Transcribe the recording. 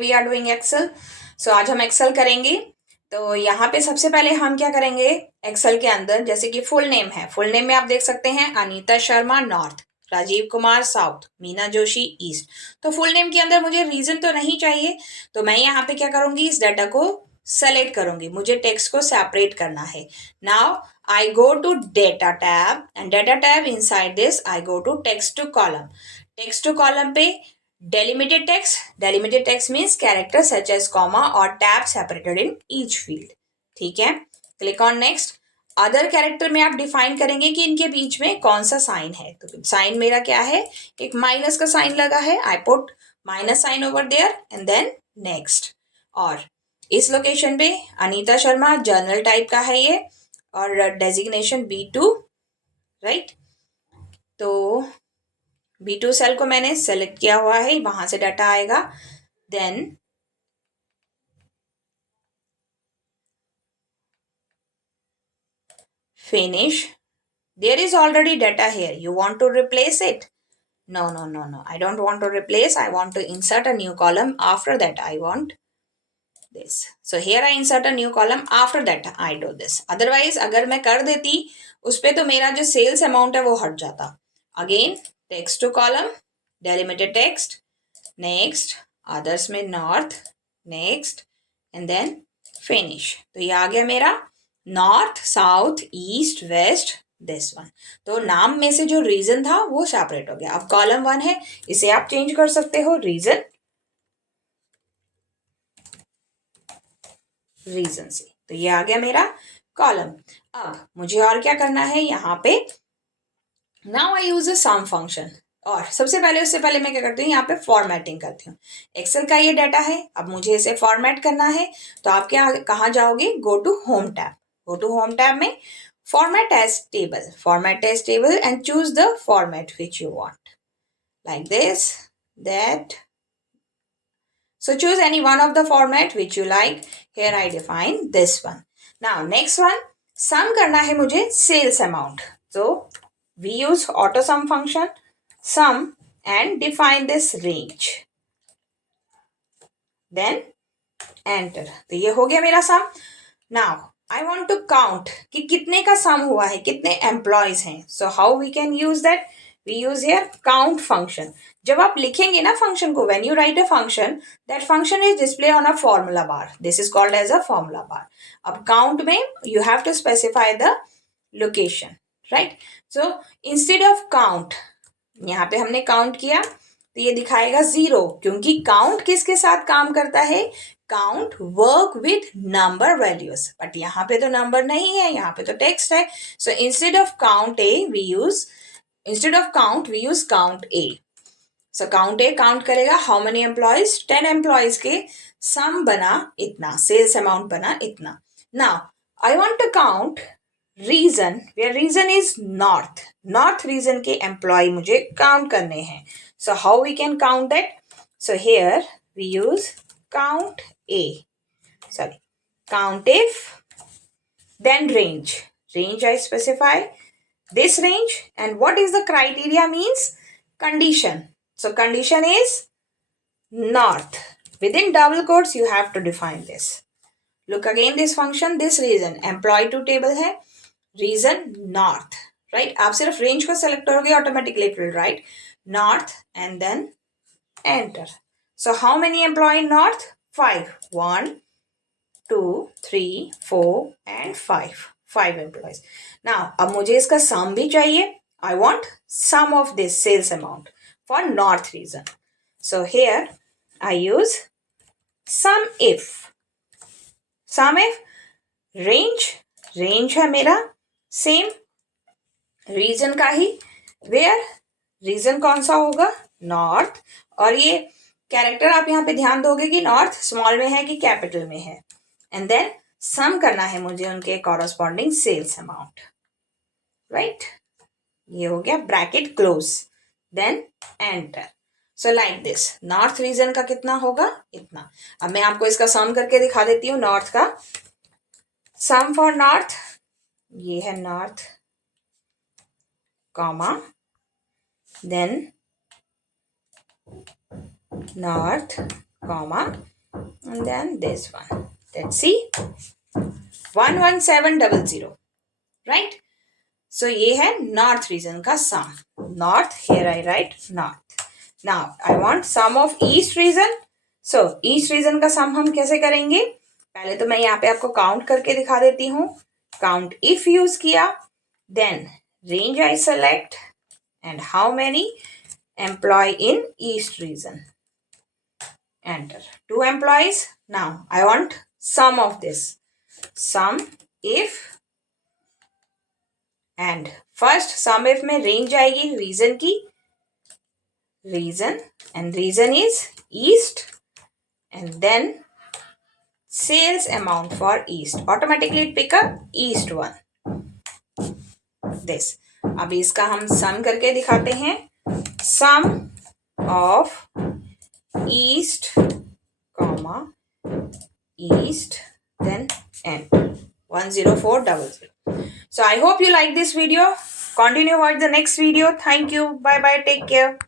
We are doing Excel. सो आज हम एक्सेल करेंगे। तो यहाँ पे सबसे पहले हम क्या करेंगे, एक्सेल के अंदर जैसे कि फुल नेम है, फुल नेम में आप देख सकते हैं Anita Sharma north, Rajeev Kumar south, Meena Joshi east. तो फुल नेम के अंदर मुझे रीजन तो नहीं चाहिए, तो मैं यहाँ पे क्या करूंगी, इस डाटा को सेलेक्ट करूंगी। मुझे टेक्स्ट को सेपरेट करना है। Now I go to data tab and data tab inside this I go to text to column. Text to column पे delimited text means character such as comma or tab separated in each field. ठीक है, click on next. Other character में आप define करेंगे कि इनके बीच में कौन सा साइन है। तो साइन मेरा क्या है, एक माइनस का साइन लगा है, I put minus sign over there and then next. और इस लोकेशन पे अनीता शर्मा जर्नल टाइप का है ये, और डेजिग्नेशन B2, राइट। तो B2 सेल को मैंने सेलेक्ट किया हुआ है, वहां से डाटा आएगा। Then finish. There is already data here, you want to replace it? No, no, no, no, I don't want to replace. I want to insert a new column. After that I want this. So here I insert a new column. After that I do this. Otherwise अगर मैं कर देती उस पे तो मेरा जो sales amount है वो हट जाता। Again text to column, delimited text, next, others में north, next and then finish. तो ये आ गया मेरा north south east west this one. तो नाम में से जो रीजन था वो सेपरेट हो गया। अब कॉलम 1 है, इसे आप चेंज कर सकते हो रीजन से। तो ये आ गया मेरा कॉलम। अब मुझे और क्या करना है यहाँ पे, now I use a sum function. और सबसे पहले उससे पहले मैं क्या करती हूँ, यहाँ पे फॉर्मेटिंग करती हूँ। एक्सेल का ये डाटा है, अब मुझे इसे फॉर्मेट करना है। तो आप क्या कहाँ जाओगे, go to home tab. Go to home tab में format as table and choose the format which you want, like this, that. So choose any one of the format which you like. Here I define this one. Now next one, sum करना है मुझे sales amount. So we use auto sum function, sum and define this range. Then enter. तो ये हो गया मेरा sum. Now I want to count कि कितने का sum हुआ है, कितने employees हैं. So how we can use that? We use here count function. जब आप लिखेंगे ना फंक्शन को, when you write a function, that function is display on a formula bar. This is called as a formula bar. अब count में you have to specify the location, right? So instead of count, यहाँ पे हमने count किया तो ये दिखाएगा 0, क्योंकि काउंट किसके साथ काम करता है, count work with number values. But यहाँ पे तो नंबर नहीं है, यहाँ पे तो टेक्स्ट है। So instead of count we use count A. So count A count करेगा हाउ मेनी एम्प्लॉयज, 10 एम्प्लॉयज के सम बना इतना, सेल्स अमाउंट बना इतना। Now I want to count region, where region is north region के employee मुझे count करने हैं। So how we can count that? So here we use count A, count if, then range I specify this range, and what is the criteria means condition. So condition is north, within double quotes you have to define this. Look again this function, this reason employee to table है, reason north, right? आप सिर्फ range को select करोगे, automatically it will write north and then enter. So how many employee north? 5. 1 2 3 4 and 5 employees. Now अब मुझे इसका sum भी चाहिए. I want sum of this sales amount for north region. So here I use sum if range है मेरा same reason का ही, where reason कौन सा होगा, नॉर्थ। और ये कैरेक्टर आप यहाँ पे ध्यान दोगे कि नॉर्थ स्मॉल में है कि कैपिटल में है। एंड देन सम करना है मुझे उनके कॉरस्पॉन्डिंग सेल्स अमाउंट, राइट। ये हो गया, bracket close, then enter. So like this, north region का कितना होगा, इतना। अब मैं आपको इसका सम करके दिखा देती हूँ नॉर्थ का। सम फॉर नॉर्थ, ये है north comma then north comma, and then this one. Let's see. 11700, right? So ये है नॉर्थ रीजन का sum. North, here I write north. Now I want sum of east region. So east region का sum हम कैसे करेंगे? पहले तो मैं यहाँ पे आपको काउंट करके दिखा देती हूँ. काउंट इफ यूज किया, then range I select, and how many employee in east region. Enter 2 employees. Now I want sum of this. Sum if, and first sum if में range आएगी region की, region, and region is east, and then sales amount for east. Automatically it pick up east one. This. अभी इसका हम sum करके दिखाते हैं. Sum of east, comma, east, then end. 10400. So I hope you like this video. Continue watch the next video. Thank you. Bye bye. Take care.